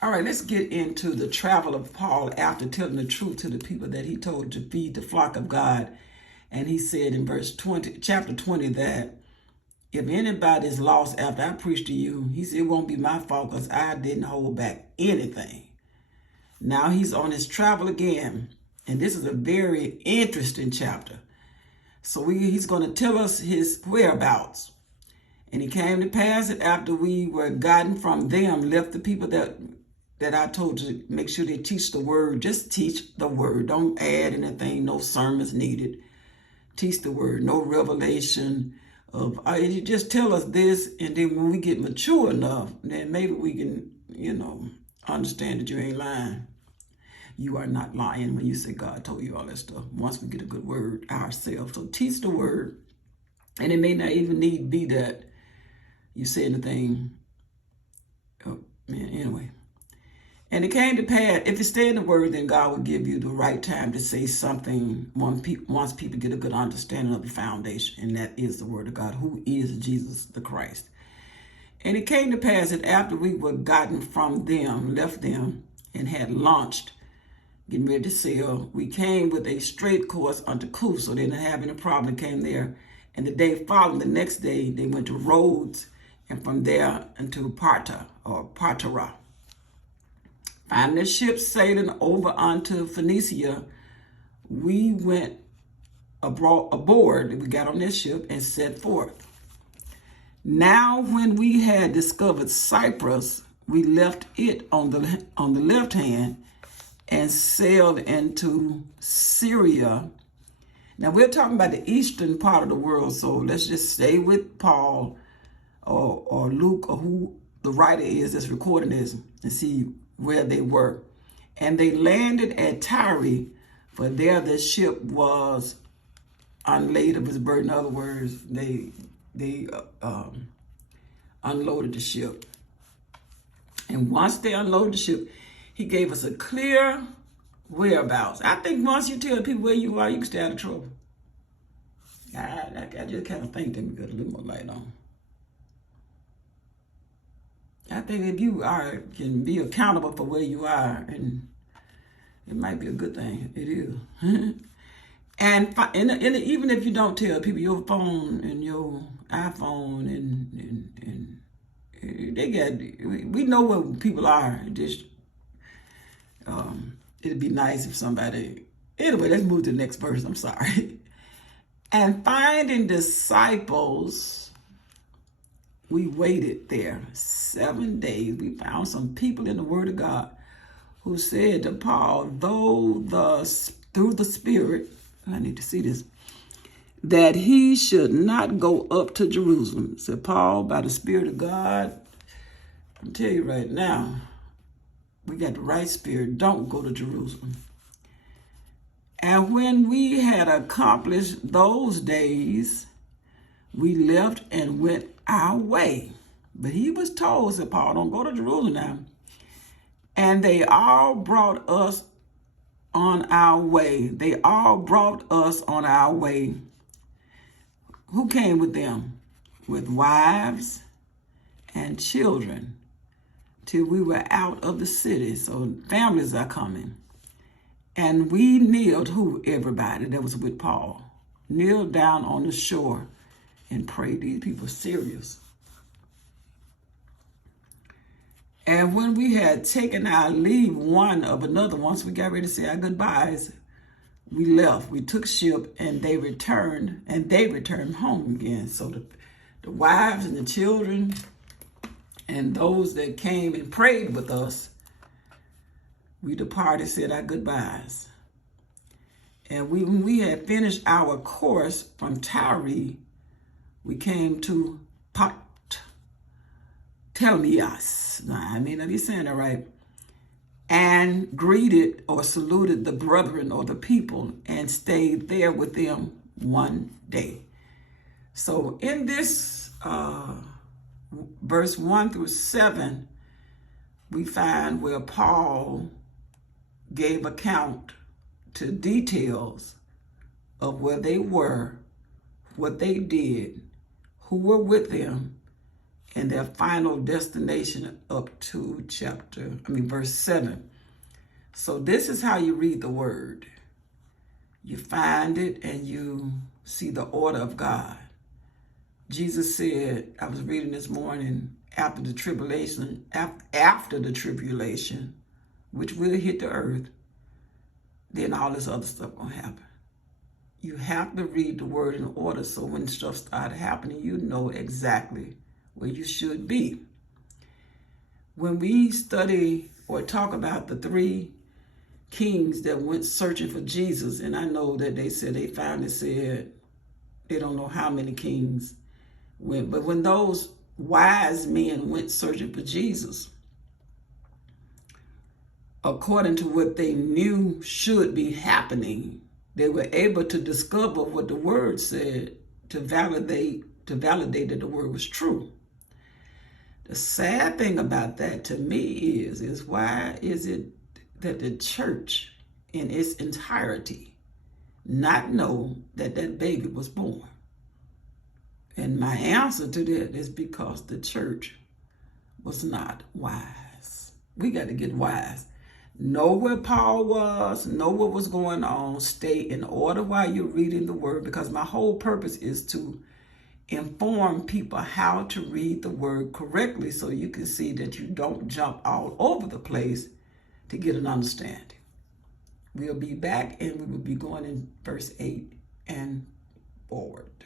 All right, let's get into the travel of Paul after telling the truth to the people that he told to feed the flock of God. And he said in verse 20, chapter 20, that if anybody is lost after I preach to you, he said, it won't be my fault because I didn't hold back anything. Now he's on his travel again. And this is a very interesting chapter. So he's going to tell us his whereabouts. And it came to pass that after we were gotten from them, left the people that I told to make sure they teach the word. Just teach the word. Don't add anything. No sermons needed. Teach the word. No revelation of. You just tell us this, and then when we get mature enough, then maybe we can, understand that you ain't lying. You are not lying when you say God told you all that stuff. Once we get a good word ourselves. So teach the word. And it may not even need be that you say anything. Oh, man, anyway. And it came to pass, if you stay in the word, then God will give you the right time to say something once people get a good understanding of the foundation. And that is the word of God, who is Jesus the Christ. And it came to pass that after we were gotten from them, left them, and had launched, getting ready to sail, we came with a straight course unto Kos, so they didn't have any problem, came there. And the day following, the next day, they went to Rhodes, and from there into Patara. Finding the ship sailing over unto Phoenicia, we went aboard, we got on this ship and set forth. Now when we had discovered Cyprus, we left it on the left hand and sailed into Syria. Now we're talking about the eastern part of the world, so let's just stay with Paul or Luke or who the writer is that's recording this and see where they were. And they landed at Tyre, for there the ship was unlaid of its burden. In other words, they unloaded the ship. And once they unloaded the ship, he gave us a clear whereabouts. I think once you tell people where you are, you can stay out of trouble. I just kind of think that we got a little more light on. I think if you can be accountable for where you are, and it might be a good thing. It is. And even if you don't tell people, your phone and your iPhone and they we know where people are. Just it'd be nice if somebody. Anyway, let's move to the next verse. I'm sorry. And finding disciples, we waited there 7 days. We found some people in the Word of God who said to Paul, through the Spirit, I need to see this, that he should not go up to Jerusalem. Said Paul, by the Spirit of God, I'm telling you right now, we got the right spirit. Don't go to Jerusalem. And when we had accomplished those days, we left and went our way. But he was told, said Paul, don't go to Jerusalem now. And they all brought us on our way. They all brought us on our way. Who came with them? With wives and children, till we were out of the city. So families are coming. And we kneeled, everybody that was with Paul, kneeled down on the shore and prayed. These people are serious. And when we had taken our leave one of another, once we got ready to say our goodbyes, we left. We took ship and they returned home again. So the wives and the children and those that came and prayed with us, we departed, said our goodbyes. And when we had finished our course from Tyre, we came to Ptolemais. Now, I may not be saying that right. And greeted or saluted the brethren or the people and stayed there with them 1 day. So in this verse 1 through 7, we find where Paul gave account to details of where they were, what they did, who were with them, and their final destination up to verse 7. So this is how you read the word. You find it and you see the order of God. Jesus said, I was reading this morning, after the tribulation, which will hit the earth, then all this other stuff gonna happen. You have to read the word in order so when stuff starts happening, you know exactly where you should be. When we study or talk about the three kings that went searching for Jesus, and I know that they finally said they don't know how many kings went, but when those wise men went searching for Jesus, according to what they knew should be happening, they were able to discover what the word said to validate that the word was true. The sad thing about that to me is why is it that the church in its entirety not know that baby was born? And my answer to that is because the church was not wise. We got to get wise. Know where Paul was, know what was going on, stay in order while you're reading the word, because my whole purpose is to inform people how to read the word correctly so you can see that you don't jump all over the place to get an understanding. We'll be back and we will be going in verse 8 and forward.